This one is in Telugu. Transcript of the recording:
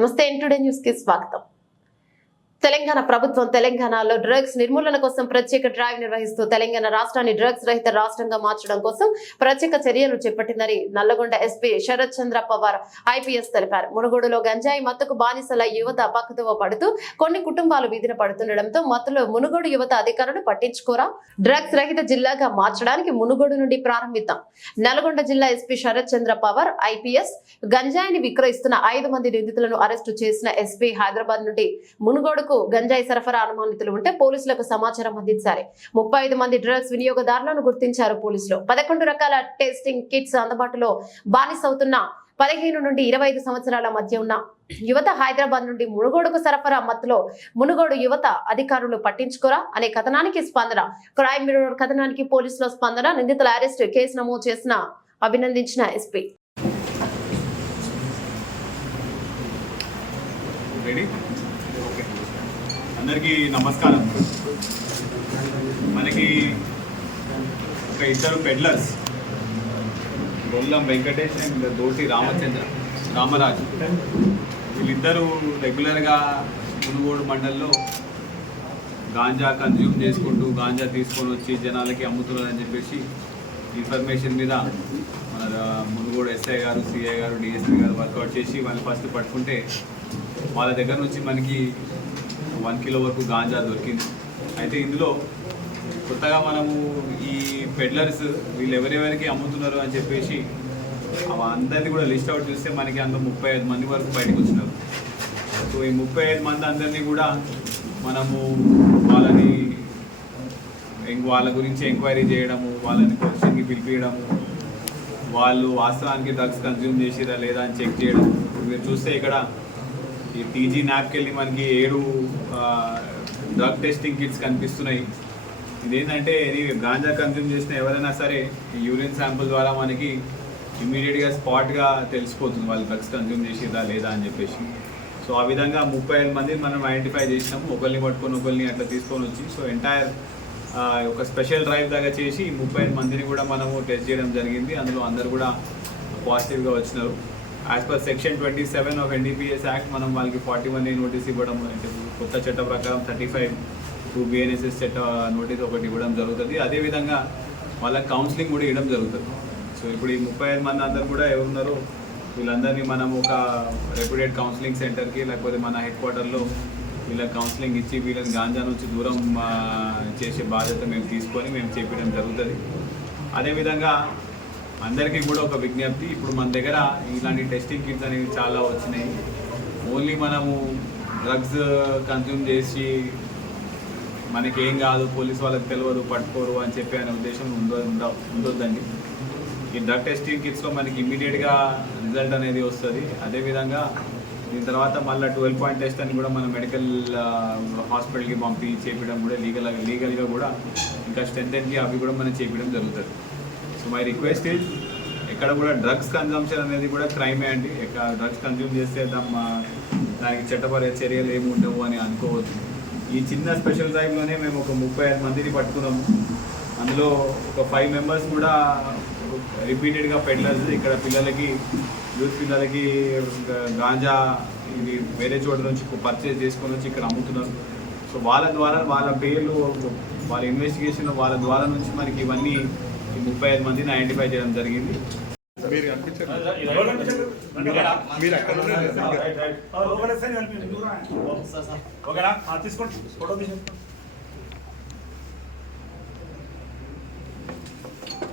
నమస్తే టుడే న్యూస్ కి స్వాగతం. తెలంగాణ ప్రభుత్వం తెలంగాణలో డ్రగ్స్ నిర్మూలన కోసం ప్రత్యేక డ్రైవ్ నిర్వహిస్తూ తెలంగాణ రాష్ట్రాన్ని డ్రగ్స్ రహిత రాష్ట్రంగా మార్చడం కోసం ప్రత్యేక చర్యలు చేపట్టిందని నల్లగొండ ఎస్పీ శరత్ చంద్ర పవార్ ఐపీఎస్ తెలిపారు. మునుగోడులో గంజాయి మత్తుకు బానిసల యువత పక్కదోవ పడుతూ కొన్ని కుటుంబాలు వీధిన పడుతుండటంతో మత్తులో మునుగోడు యువత అధికారులు పట్టించుకోరా, డ్రగ్స్ రహిత జిల్లాగా మార్చడానికి మునుగోడు నుండి ప్రారంభిద్దాం. నల్గొండ జిల్లా ఎస్పీ శరత్ చంద్ర పవార్ ఐపీఎస్ గంజాయిని విక్రయిస్తున్న 5 మంది నిందితులను అరెస్టు చేసిన ఎస్పీ హైదరాబాద్ నుండి మునుగోడు గంజాయి సరఫరా అనుమానితులు ఉంటే పోలీసులకు సమాచారం అందించారు. 35 మంది డ్రగ్స్ వినియోగదారులను గుర్తించారు పోలీసులు. 11 రకాల టెస్టింగ్ కిట్స్ అందుబాటులో బానిసవుతున్న 15 నుండి 25 సంవత్సరాల మధ్య ఉన్న యువత హైదరాబాద్ నుండి మునుగోడుకు సరఫరా మత్తులో మునుగోడు యువత అధికారులు పట్టించుకోరా అనే కథనానికి స్పందన. క్రైమ్ బ్యూరో కథనానికి పోలీసుల స్పందన. నిందితుల అరెస్ట్, కేసు నమోదు చేసిన అభినందించిన ఎస్పీ. అందరికీ నమస్కారం. మనకి ఒక ఇద్దరు పెడ్లర్స్, గొల్లం వెంకటేష్ అండ్ దోటి రామరాజు, వీళ్ళిద్దరూ రెగ్యులర్గా మునుగోడు మండల్లో గాంజా కన్జ్యూమ్ చేసుకుంటూ గాంజా తీసుకొని వచ్చి జనాలకి అమ్ముతున్నారని చెప్పేసి ఇన్ఫర్మేషన్ మీద మన మునుగోడు ఎస్ఐ గారు, సిఐ గారు, డిఎస్పీ గారు వర్కౌట్ చేసి వాళ్ళు ఫస్ట్ పట్టుకుంటే వాళ్ళ దగ్గర నుంచి మనకి 1 కిలో వరకు గాంజా దొరికింది. అయితే ఇందులో కొత్తగా మనము ఈ పెడ్లర్స్ వీళ్ళు ఎవరెవరికి అమ్ముతున్నారు అని చెప్పేసి అందరినీ కూడా లిస్ట్ అవుట్ చూస్తే మనకి అందులో 35 మంది వరకు బయటకు వచ్చినారు. సో ఈ 35 మంది అందరినీ కూడా మనము వాళ్ళ గురించి ఎంక్వైరీ చేయడము, వాళ్ళని క్వశ్చన్కి పిలిపించడము, వాళ్ళు వాస్తవానికి డ్రగ్స్ కన్జ్యూమ్ చేసిరా లేదా అని చెక్ చేయడం. మీరు చూస్తే ఇక్కడ ఈ టీజీ న్యాప్కి వెళ్ళి మనకి 7 డ్రగ్ టెస్టింగ్ కిట్స్ కనిపిస్తున్నాయి. ఇదేంటంటే గాంజా కన్జ్యూమ్ చేసిన ఎవరైనా సరే ఈ యూరిన్ శాంపుల్ ద్వారా మనకి ఇమీడియట్గా స్పాట్గా తెలిసిపోతుంది వాళ్ళు డ్రగ్స్ కన్జ్యూమ్ చేసిరా లేదా అని చెప్పేసి. సో ఆ విధంగా 35 మందిని మనం ఐడెంటిఫై చేసినాము. ఒకరిని పట్టుకొని ఒకరిని అట్లా తీసుకొని వచ్చి సో ఎంటైర్ ఒక స్పెషల్ డ్రైవ్ దాకా చేసి 35 మందిని కూడా మనము టెస్ట్ చేయడం జరిగింది. అందులో అందరు కూడా పాజిటివ్గా వచ్చినారు. As per section 27 of NDPS act మనం వాళ్ళకి 41A నోటీస్ ఇవ్వడం, అంటే కొత్త చట్ట ప్రకారం 35 BNSS చట్ట నోటీస్ ఒకటి ఇవ్వడం జరుగుతుంది. అదేవిధంగా వాళ్ళకి కౌన్సిలింగ్ కూడా ఇవ్వడం జరుగుతుంది. సో ఇప్పుడు ఈ 35 మంది అందరు కూడా ఎవరున్నారో వీళ్ళందరినీ మనం ఒక రెప్యూటెడ్ కౌన్సిలింగ్ సెంటర్కి లేకపోతే మన హెడ్ క్వార్టర్లో వీళ్ళకి కౌన్సిలింగ్ ఇచ్చి వీళ్ళని గాంజా నుంచి దూరం చేసే బాధ్యత మేము తీసుకొని మేము చేపించడం జరుగుతుంది. అదేవిధంగా అందరికీ కూడా ఒక విజ్ఞప్తి, ఇప్పుడు మన దగ్గర ఇలాంటి టెస్టింగ్ కిట్స్ అనేవి చాలా వచ్చినాయి. ఓన్లీ మనము డ్రగ్స్ కన్జ్యూమ్ చేసి మనకేం కాదు, పోలీస్ వాళ్ళకి తెలియదు, పట్టుకోరు అని చెప్పి అనే ఉద్దేశం ఉండొద్దండి. ఈ డ్రగ్ టెస్టింగ్ కిట్స్లో మనకి ఇమ్మీడియట్గా రిజల్ట్ అనేది వస్తుంది. అదేవిధంగా దీని తర్వాత మళ్ళీ 12 పాయింట్ టెస్ట్ అని కూడా మన మెడికల్ హాస్పిటల్కి పంపి చేపించడం కూడా లీగల్గా కూడా ఇంకా స్ట్రెంథెన్కి అవి కూడా మనం చేపించడం జరుగుతుంది. సో మై రిక్వెస్ట్ ఈజ్ ఎక్కడ కూడా డ్రగ్స్ కన్జంప్షన్ అనేది కూడా క్రైమే అండి. డ్రగ్స్ కన్జ్యూమ్ చేస్తే దానికి చట్టపర చర్యలు ఏమి ఉండవు అని అనుకోవద్దు. ఈ చిన్న స్పెషల్ డ్రైవ్లోనే మేము ఒక 35 మందిని పట్టుకున్నాము. అందులో ఒక 5 మెంబర్స్ కూడా రిపీటెడ్గా పెడ్లర్స్, ఇక్కడ యూత్ పిల్లలకి గాంజా ఇవి వేరే చోట నుంచి పర్చేజ్ చేసుకొని వచ్చి ఇక్కడ అమ్ముతున్నారు. సో వాళ్ళ ద్వారా వాళ్ళ పేర్లు, వాళ్ళ ఇన్వెస్టిగేషన్ వాళ్ళ ద్వారా నుంచి మనకి ఇవన్నీ 35 మందిని ఐడెంటిఫై చేయడం జరిగింది. తీసుకోండి.